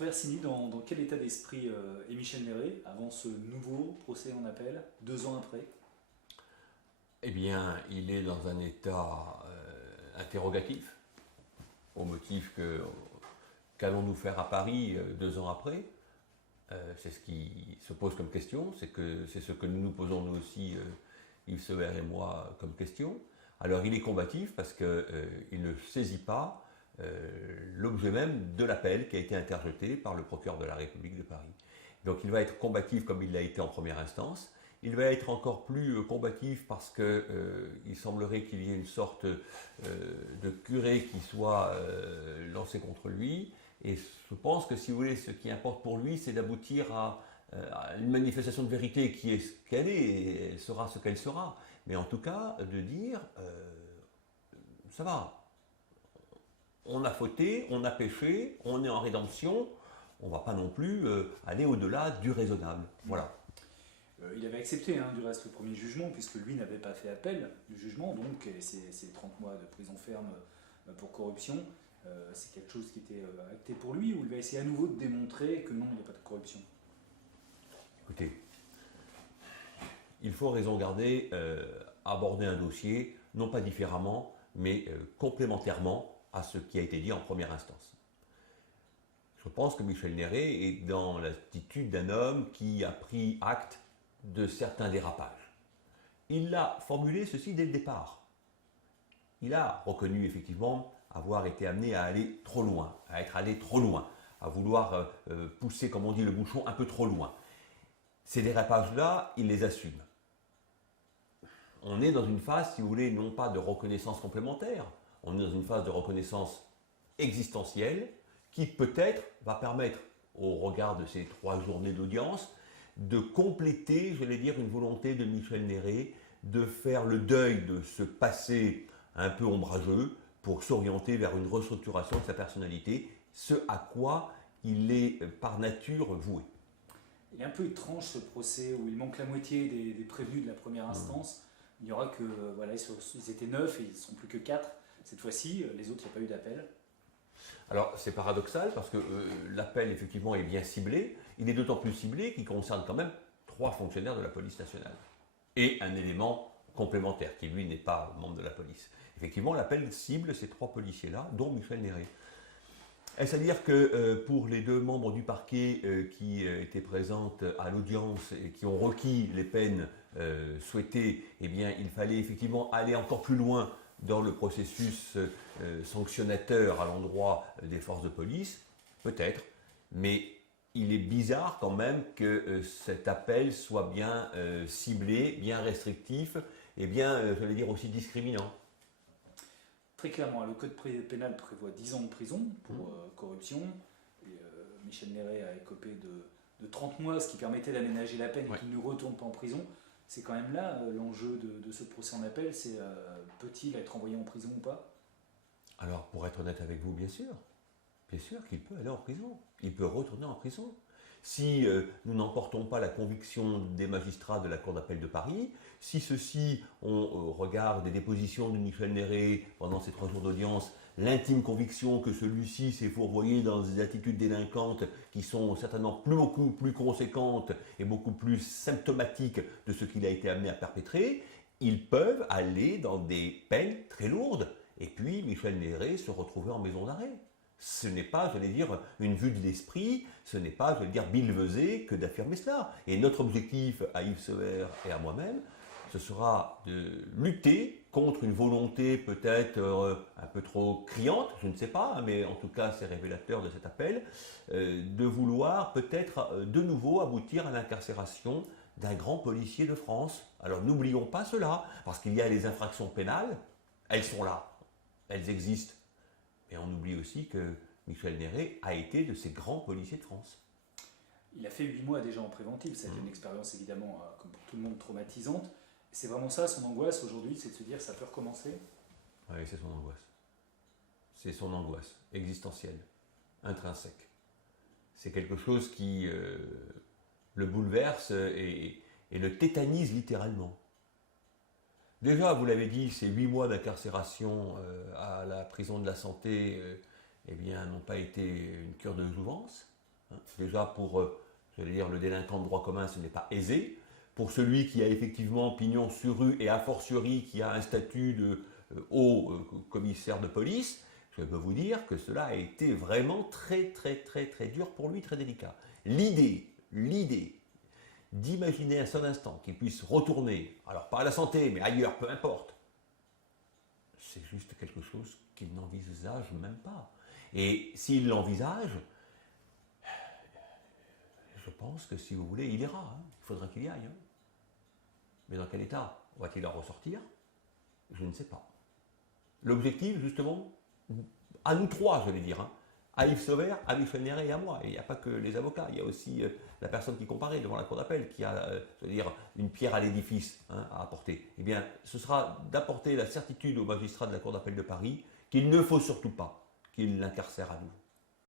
Maître Versini, dans quel état d'esprit est Michel Néré avant ce nouveau procès en appel, 2 ans après? Eh bien, il est dans un état interrogatif, au motif que qu'allons-nous faire à Paris 2 ans après. C'est ce qui se pose comme question, c'est ce que nous nous posons nous aussi, Yves Sever et moi, comme question. Alors il est combatif parce qu'il ne saisit pas l'objet même de l'appel qui a été interjeté par le procureur de la République de Paris. Donc il va être combatif comme il l'a été en première instance. Il va être encore plus combatif parce qu'il semblerait qu'il y ait une sorte de curé qui soit lancé contre lui. Et je pense que, si vous voulez, ce qui importe pour lui, c'est d'aboutir à une manifestation de vérité qui est ce qu'elle est, et elle sera ce qu'elle sera. Mais en tout cas, de dire, ça va, on a fauté, on a péché, on est en rédemption, on ne va pas non plus aller au-delà du raisonnable. Voilà. Il avait accepté du reste le premier jugement, puisque lui n'avait pas fait appel du jugement, donc c'est 30 mois de prison ferme pour corruption. C'est quelque chose qui était acté pour lui, ou il va essayer à nouveau de démontrer que non, il n'y a pas de corruption? Écoutez, il faut raison garder, aborder un dossier, non pas différemment, mais complémentairement à ce qui a été dit en première instance. Je pense que Michel Néré est dans l'attitude d'un homme qui a pris acte de certains dérapages. Il a formulé ceci dès le départ. Il a reconnu effectivement avoir été amené à aller trop loin, à être allé trop loin, à vouloir pousser, comme on dit, le bouchon un peu trop loin. Ces dérapages-là, il les assume. On est dans une phase, si vous voulez, non pas de reconnaissance complémentaire, on est dans une phase de reconnaissance existentielle qui peut-être va permettre, au regard de ces 3 journées d'audience, de compléter, je vais dire, une volonté de Michel Néré de faire le deuil de ce passé un peu ombrageux pour s'orienter vers une restructuration de sa personnalité, ce à quoi il est par nature voué. Il est un peu étrange ce procès où il manque la moitié des prévenus de la première instance. Il n'y aura que, voilà, ils étaient 9 et ils ne sont plus que 4 cette fois-ci. Les autres, il n'y a pas eu d'appel. Alors c'est paradoxal parce que l'appel effectivement est bien ciblé. Il est d'autant plus ciblé qu'il concerne quand même 3 fonctionnaires de la police nationale et un élément complémentaire qui lui n'est pas membre de la police. Effectivement, l'appel cible ces 3 policiers-là, dont Michel Néré. Est-ce à dire que pour les 2 membres du parquet qui étaient présentes à l'audience et qui ont requis les peines souhaitées, eh bien, il fallait effectivement aller encore plus loin dans le processus sanctionnateur à l'endroit des forces de police? Peut-être, mais il est bizarre quand même que cet appel soit bien ciblé, bien restrictif et bien, j'allais dire, aussi discriminant. Très clairement, le code pénal prévoit 10 ans de prison pour corruption. Et, Michel Néré a écopé de 30 mois, ce qui permettait d'aménager la peine et qu'il ne retourne pas en prison. C'est quand même là l'enjeu de ce procès en appel, c'est peut-il être envoyé en prison ou pas? Alors, pour être honnête avec vous, bien sûr qu'il peut aller en prison, il peut retourner en prison. Si nous n'emportons pas la conviction des magistrats de la Cour d'appel de Paris, si ceux-ci ont, au regard des dépositions de Michel Néré pendant ces 3 jours d'audience, l'intime conviction que celui-ci s'est fourvoyé dans des attitudes délinquantes qui sont certainement beaucoup plus conséquentes et beaucoup plus symptomatiques de ce qu'il a été amené à perpétrer, ils peuvent aller dans des peines très lourdes. Et puis Michel Néré se retrouver en maison d'arrêt. Ce n'est pas, j'allais dire, une vue de l'esprit, ce n'est pas, j'allais dire, billevesé que d'affirmer cela. Et notre objectif à Yves Sever et à moi-même, ce sera de lutter contre une volonté peut-être un peu trop criante, je ne sais pas, mais en tout cas c'est révélateur de cet appel, de vouloir peut-être de nouveau aboutir à l'incarcération d'un grand policier de France. Alors n'oublions pas cela, parce qu'il y a les infractions pénales, elles sont là, elles existent. Et on oublie aussi que Michel Néré a été de ces grands policiers de France. Il a fait 8 mois déjà en préventive, ça a été une expérience évidemment, comme pour tout le monde, traumatisante. C'est vraiment ça son angoisse aujourd'hui, c'est de se dire ça peut recommencer? Oui, c'est son angoisse. C'est son angoisse existentielle, intrinsèque. C'est quelque chose qui le bouleverse et le tétanise littéralement. Déjà, vous l'avez dit, ces 8 mois d'incarcération à la prison de la Santé eh bien, n'ont pas été une cure de jouvence. hein. Déjà pour, j'allais dire, le délinquant de droit commun, ce n'est pas aisé. Pour celui qui a effectivement pignon sur rue et a fortiori qui a un statut de haut commissaire de police, je peux vous dire que cela a été vraiment très dur pour lui, très délicat. L'idée d'imaginer un seul instant qu'il puisse retourner, alors pas à la santé, mais ailleurs, peu importe, c'est juste quelque chose qu'il n'envisage même pas. Et s'il l'envisage, je pense que si vous voulez, il ira. Hein. Il faudra qu'il y aille. Hein. Mais dans quel état va-t-il en ressortir? Je ne sais pas. L'objectif, justement, à nous trois, je vais dire, hein, à Yves Sauvert, à Michel Néret et à moi. Et il n'y a pas que les avocats, il y a aussi la personne qui comparait devant la cour d'appel, qui a, je veux dire, une pierre à l'édifice hein, à apporter. Eh bien, ce sera d'apporter la certitude aux magistrats de la cour d'appel de Paris qu'il ne faut surtout pas qu'il l'incarcère à nous.